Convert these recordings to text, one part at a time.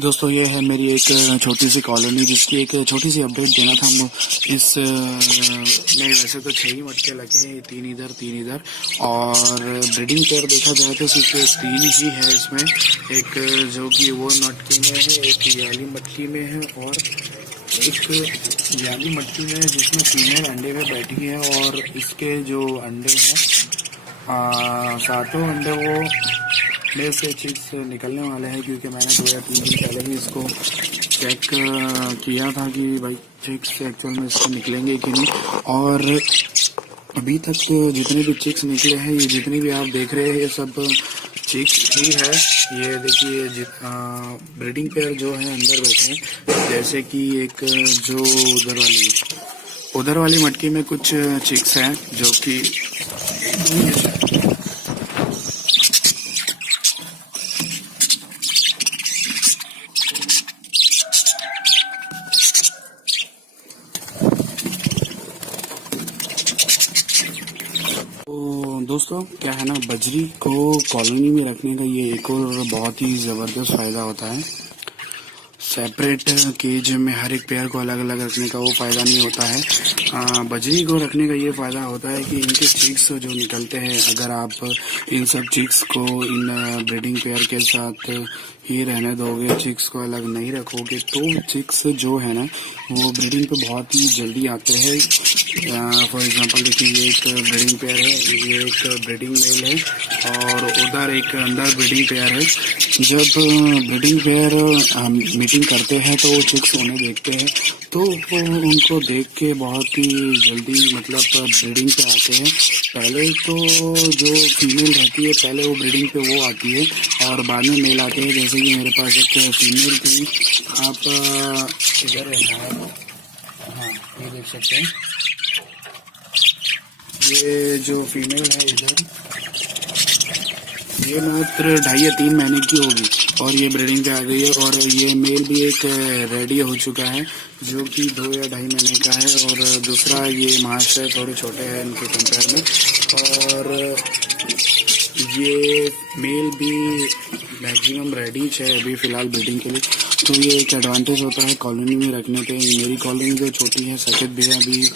दोस्तों ये है मेरी एक छोटी सी कॉलोनी जिसकी एक छोटी सी अपडेट देना था। हम इस में वैसे तो 6 ही मटके लगे हैं, 3 इधर और ब्रीडिंग पेयर देखा जाए तो सिर्फ 3 ही है इसमें। एक जो कि वो मटकी में है, एक याली मटकी में है और एक याली मटकी में है जिसमें फीमेल अंडे में बैठी है। और इसके जो अंडे हैं 7 अंडे वो मेरे से चिक्स निकलने वाले हैं, क्योंकि मैंने 2 या 3 दिन पहले भी इसको चेक किया था कि भाई चिक्स एक्चुअल में इसको निकलेंगे कि नहीं। और अभी तक जितने भी चिक्स निकले हैं, ये जितने भी आप देख रहे हैं ये सब चिक्स ही है। ये देखिए ब्रीडिंग पेयर जो है अंदर बैठे हैं, जैसे कि एक जो उधर वाली मटकी में कुछ चिक्स हैं जो कि तो दोस्तों क्या है ना, बजरी को कॉलोनी में रखने का ये एक और बहुत ही ज़बरदस्त फ़ायदा होता है। सेपरेट केज में हर एक पेयर को अलग अलग रखने का वो फ़ायदा नहीं होता है। बजरी को रखने का ये फ़ायदा होता है कि इनके चिक्स जो निकलते हैं, अगर आप इन सब चिक्स को इन ब्रीडिंग पेयर के साथ ही रहने दोगे, चिक्स को अलग नहीं रखोगे, तो चिक्स जो है ना वो ब्रीडिंग पे बहुत ही जल्दी आते हैं। फॉर एग्जांपल देखिए, ये एक ब्रीडिंग पेयर है, ये एक ब्रीडिंग मेल है और उधर एक अंदर ब्रीडिंग पेयर है। जब ब्रीडिंग पेयर मीटिंग करते हैं तो वो चिक्स उन्हें देखते हैं, तो वो उनको देख के बहुत ही जल्दी मतलब ब्रीडिंग पे आते हैं। पहले तो जो फीमेल रहती है पहले वो ब्रीडिंग पे वो आती है और बाद में मेल आते हैं। जैसे कि मेरे पास एक फीमेल थी, आप इधर है, हाँ ये देख सकते हैं, ये जो फीमेल है इधर, ये मात्र 2.5 या 3 महीने की होगी और ये ब्रीडिंग पे आ गई है। और ये मेल भी एक रेडी हो चुका है जो कि 2 या 2.5 महीने का है, और दूसरा ये मार्च है, थोड़े छोटे हैं इनके कंपेयर में। और ये मेल भी मैक्सिमम रेडी है अभी फ़िलहाल ब्रीडिंग के लिए। तो ये एक एडवांटेज होता है कॉलोनी में रखने पे। मेरी कॉलोनी जो छोटी है, सफ़ेद भी अभी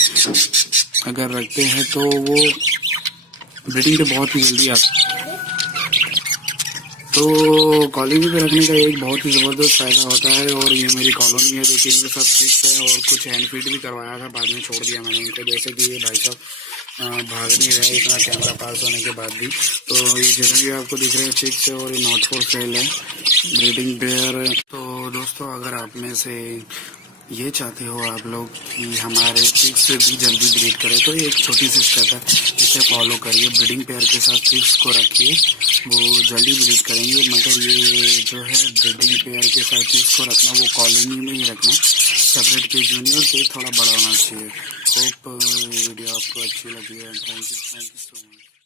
अगर रखते हैं तो वो ब्रीडिंग पे बहुत ही जल्दी आती है। तो कॉलोनी पे रखने का एक बहुत ही ज़बरदस्त फ़ायदा होता है। और ये मेरी कॉलोनी है, देखिए इनके सब फिक्स है और कुछ हैंड फीड भी करवाया था, बाद में छोड़ दिया मैंने इनको। जैसे कि ये भाई साहब भाग नहीं रहे इतना कैमरा पास होने के बाद भी। तो ये जितने भी आपको दिख रहे हैं चिक्स है और ये नॉट फॉर सेल है, ब्रीडिंग पेयर। तो दोस्तों अगर आप में से ये चाहते हो आप लोग कि हमारे चिक्स भी जल्दी ब्रीड करें, तो ये एक छोटी सी स्टेप है, इसे फॉलो करिए। ब्रीडिंग पेयर के साथ चिक्स को रखिए, वो जल्दी ब्रीड करेंगे। मगर ये जो है ब्रीडिंग पेयर के साथ चिक्स को रखना वो कॉलोनी में ही रखना, सेपरेट केज जूनियर से थोड़ा बड़ा होना चाहिए। होप ये वीडियो आपको अच्छी लगी है। Thank you so much.